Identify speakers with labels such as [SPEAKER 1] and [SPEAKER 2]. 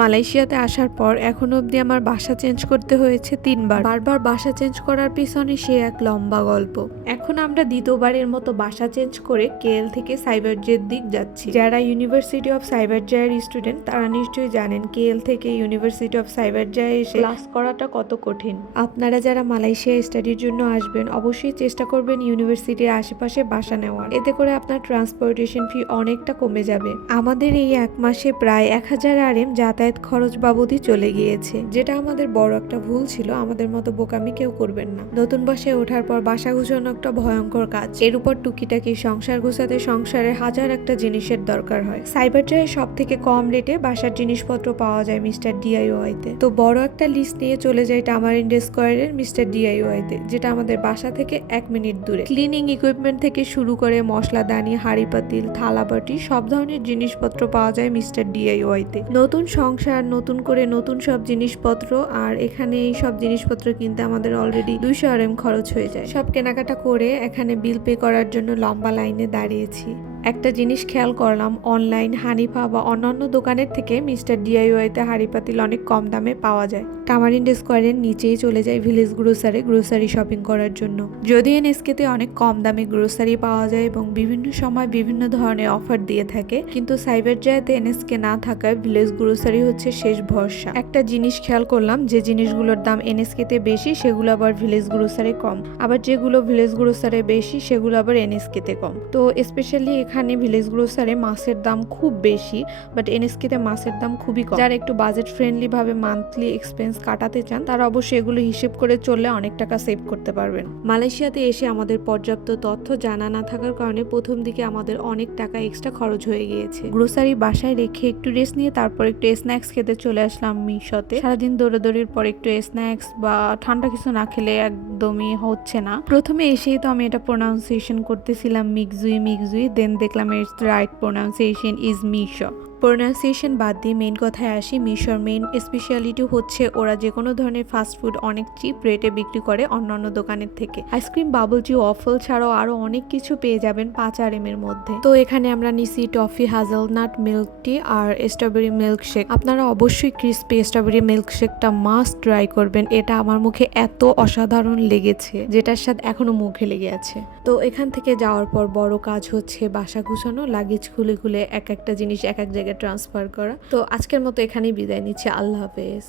[SPEAKER 1] মালয়েশিয়াতে আসার পর এখন অবধি আমার বাসা চেঞ্জ করতে হয়েছে তিনবার। বারবার বাসা চেঞ্জ করার পিছনে সে এক লম্বা গল্প। এখন আমরা দ্বিতীয়বারের মতো বাসা চেঞ্জ করে কেএল থেকে সাইবারজের দিক যাচ্ছি। যারা ইউনিভার্সিটি অফ সাইবার সাইবারজায়ের স্টুডেন্ট তারা নিশ্চয়ই জানেন কেএল থেকে ইউনিভার্সিটি অফ সাইবারজায়ে এসে ক্লাস করাটা কত কঠিন। আপনারা যারা মালয়েশিয়া স্টাডির জন্য আসবেন অবশ্যই চেষ্টা করবেন ইউনিভার্সিটির আশেপাশে বাসা নেওয়ার। এতে করে আপনার ট্রান্সপোর্টেশন ফি অনেকটা কমে যাবে। আমাদের এই এক মাসে প্রায় এক হাজার আর এম যাতায়াত খরচ বাবদই চলে গিয়েছে। যেটা আমাদের বড় একটা ভুল ছিল, আমাদের মতো বোকামি কেউ করবেন না। নতুন বাসায় ওঠার পর বাসা গুছানো একটা ভয়ঙ্কর কাজ। এর উপর টুকিটাকি সংসার গুছাতে সংসারে হাজার একটা জিনিসের দরকার হয়। সাইবার ড্রাইভ সব থেকে কম রেটে বাসার জিনিসপত্র পাওয়া যায় মিস্টার ডিআইওয়াইতে তো। বড় একটা লিস্ট নিয়ে চলে যায় টামারিন্ড স্কোয়ারের মিস্টার ডিআইওয়াইতে যেটা আমাদের বাসা থেকে এক মিনিট দূরে। ক্লিনিং ইকুইপমেন্ট থেকে শুরু করে মশলাদানি হাড়ি পাতিল থালাবাটি, সব ধরনের জিনিসপত্র পাওয়া যায় মিস্টার ডিআইওয়াইতে নতুন সংসার, নতুন করে নতুন সব জিনিসপত্র আর এখানে এই সব জিনিসপত্র কিনতে আমাদের অলরেডি দুইশো আর এম খরচ হয়ে যায়। সব কেনাকাটা করে এখানে বিল পে করার জন্য লম্বা লাইনে দাঁড়িয়েছি। একটা জিনিস খেয়াল করলাম অনলাইন হানিফা বা অন্যান্য দোকানের থেকে মিস্টার ডিআইওয়াইতে হাঁড়ি পাতিল অনেক কম দামে পাওয়া যায়। টামারিন্ড স্কোয়ারের নিচেই চলে যায় ভিলেজ গ্রোসারে গ্রোসারি শপিং করার জন্য। যদি এনএসকেতে অনেক কম দামে গ্রোসারি পাওয়া যায় এবং বিভিন্ন সময় বিভিন্ন ধরনের অফার দিয়ে থাকে, কিন্তু সাইবার জায়গাতে এনএসকে না থাকায় ভিলেজ গ্রোসারি হচ্ছে শেষ ভরসা। একটা জিনিস খেয়াল করলাম, যে জিনিসগুলোর দাম এন এনএসকেতে বেশি, সেগুলো আবার ভিলেজ গ্রোসারে কম। আবার যেগুলো ভিলেজ গ্রোসারে বেশি, সেগুলো আবার এন এনএসকেতে কম। তো স্পেশালি এখানে ভিলেজ গ্রোসারে মাছের দাম খুব বেশি বাট এনএসকেতে মাছের দাম খুবই কম। যারা একটু বাজেট ফ্রেন্ডলি ভাবে মান্থলি এক্সপেন্স কাটাতে চান, তারা অবশ্যই এগুলো হিসেব করে চললে অনেক টাকা সেভ করতে পারবেন। মালয়েশিয়াতে এসে আমাদের পর্যাপ্ত তথ্য জানা না থাকার কারণে প্রথম দিকে আমাদের অনেক টাকা এক্সট্রা খরচ হয়ে গিয়েছে। গ্রোসারি বাসায় রেখে একটু রেস্ট নিয়ে তারপর একটু স্ন্যাক্স খেতে চলে আসলাম মিশোতে। সারাদিন দৌড়াদৌড়ির পর একটু স্ন্যাক্স বা ঠান্ডা কিছু না খেলে একদমই হচ্ছে না। প্রথমে এসেই তো আমি এটা প্রোনাউন্সিয়েশন করতেছিলাম মিক্সুই মিক্সুই দেন দেখলাম এর right pronunciation is Mixue pronunciation বাদ দিয়ে মেন কথায় আসি, মিশর মেন স্পেশালিটি হচ্ছে ওরা যে কোনো ধরনের ফাস্ট ফুড অনেক চিপ রেটে বিক্রি করে অন্যান্য দোকানের থেকে। আইসক্রিম বাবল জি ওয়াফল ছাড়াও আরও অনেক কিছু পেয়ে যাবেন পাঁচ আর এম এর মধ্যে। তো এখানে আমরা নিছি টফি হাজেলনাট মিল্ক টি আর স্ট্রবেরি মিল্ক শেক আপনারা অবশ্যই ক্রিস্পি স্ট্রবেরি মিল্ক শেকটা মাস্ট ট্রাই করবেন। এটা আমার মুখে এত অসাধারণ লেগেছে, যেটার সাথে এখনও মুখে লেগে আছে। তো এখান থেকে যাওয়ার পর বড় কাজ হচ্ছে বাসা গুছানো লাগেজ খুলে খুলে এক একটা জিনিস এক এক জায়গায় ট্রান্সফার করা। তো আজকের মতো এখানেই বিদায় নিচ্ছি। আল্লাহ হাফেজ।